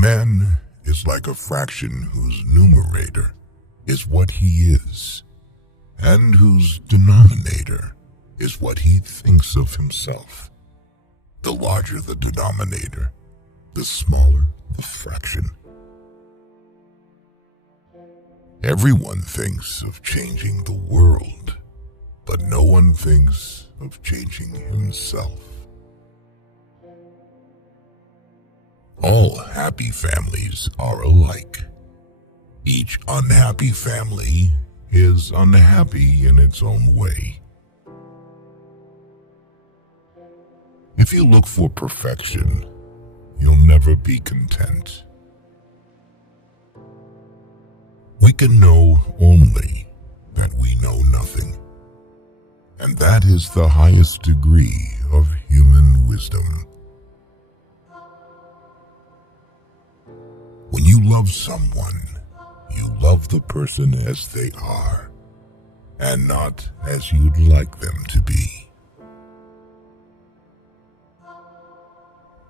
man is like a fraction whose numerator is what he is, and whose denominator is what he thinks of himself. The larger the denominator, the smaller the fraction. Everyone thinks of changing the world, but no one thinks of changing himself. All happy families are alike. Each unhappy family is unhappy in its own way. If you look for perfection, you'll never be content. We can know only that we know nothing, and that is the highest degree of human wisdom. When you love someone, you love the person as they are, and not as you'd like them to be.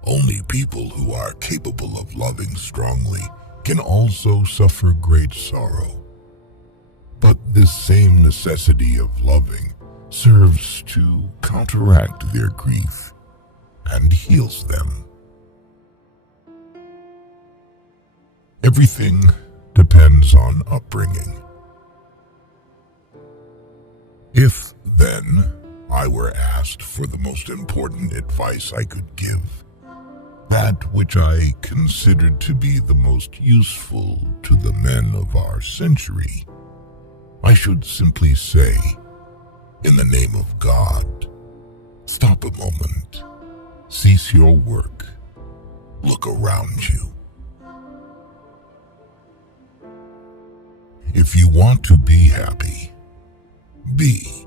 Only people who are capable of loving strongly can also suffer great sorrow. But this same necessity of loving serves to counteract their grief and heals them. Everything depends on upbringing. If, then, I were asked for the most important advice I could give, that which I considered to be the most useful to the men of our century, I should simply say, in the name of God, stop a moment, cease your work, look around you. If you want to be happy, be.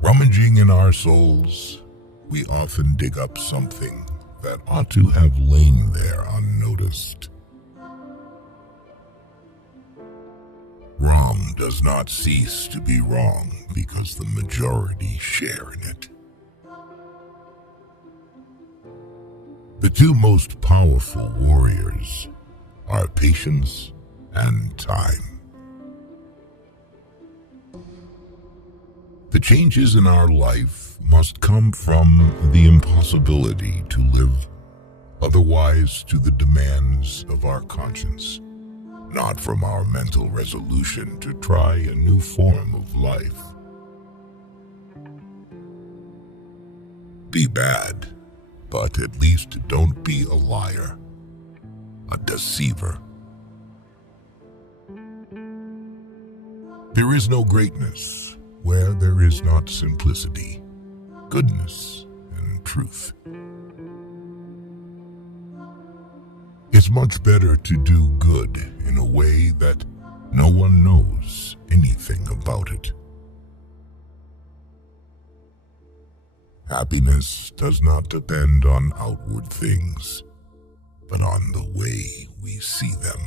Rummaging in our souls, we often dig up something that ought to have lain there unnoticed. Wrong does not cease to be wrong because the majority share in it. The two most powerful warriors are patience and time. The changes in our life must come from the impossibility to live otherwise to the demands of our conscience, not from our mental resolution to try a new form of life. Be bad, but at least don't be a liar, a deceiver. There is no greatness where there is not simplicity, goodness, and truth. It's much better to do good in a way that no one knows anything about it. Happiness does not depend on outward things, but on the way we see them.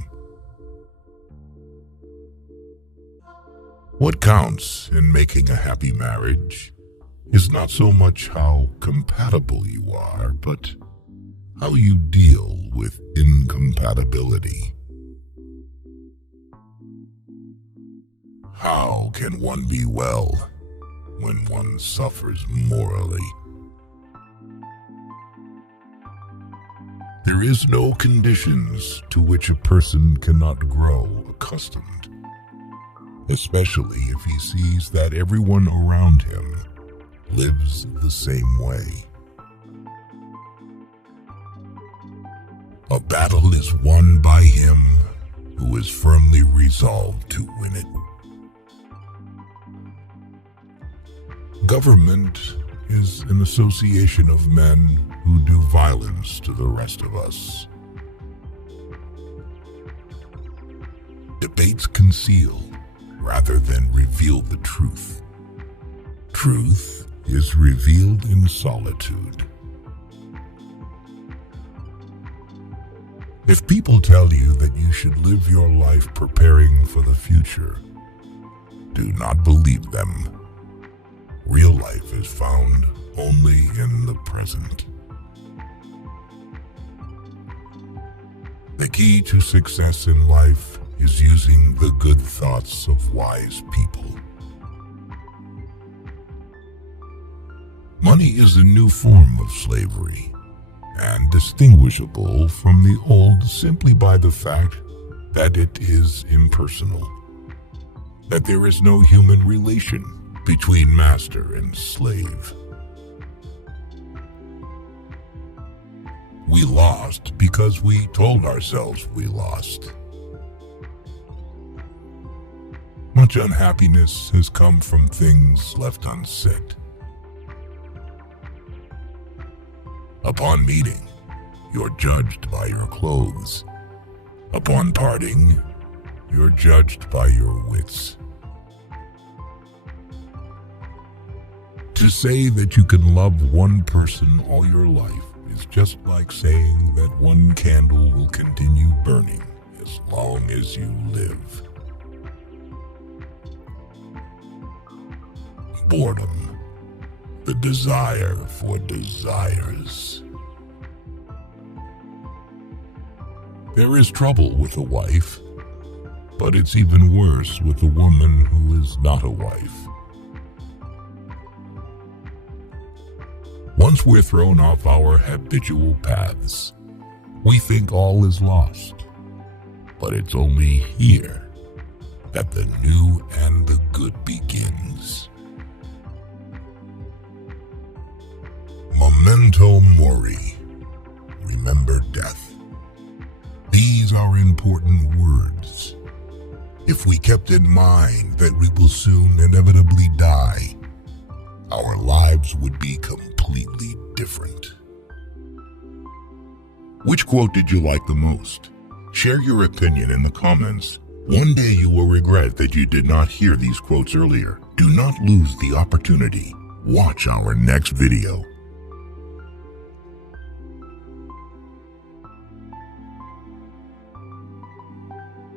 What counts in making a happy marriage is not so much how compatible you are, but how you deal with incompatibility. How can one be well when one suffers morally? There is no conditions to which a person cannot grow accustomed, especially if he sees that everyone around him lives the same way. A battle is won by him who is firmly resolved to win it. Government is an association of men who do violence to the rest of us. Debates conceal rather than reveal the truth. Truth is revealed in solitude. If people tell you that you should live your life preparing for the future, do not believe them. Real life is found only in the present. The key to success in life is using the good thoughts of wise people. Money is a new form of slavery, and distinguishable from the old simply by the fact that it is impersonal, that there is no human relation between master and slave. We lost because we told ourselves we lost. Much unhappiness has come from things left unsaid. Upon meeting, you're judged by your clothes. Upon parting, you're judged by your wits. To say that you can love one person all your life is just like saying that one candle will continue burning as long as you live. Boredom, the desire for desires. There is trouble with a wife, but it's even worse with a woman who is not a wife. Once we're thrown off our habitual paths, we think all is lost. But it's only here that the new and the good begins. Memento mori. Remember death. These are important words. If we kept in mind that we will soon inevitably die, our lives would be completely different. Which quote did you like the most? Share your opinion in the comments. One day you will regret that you did not hear these quotes earlier. Do not lose the opportunity. Watch our next video.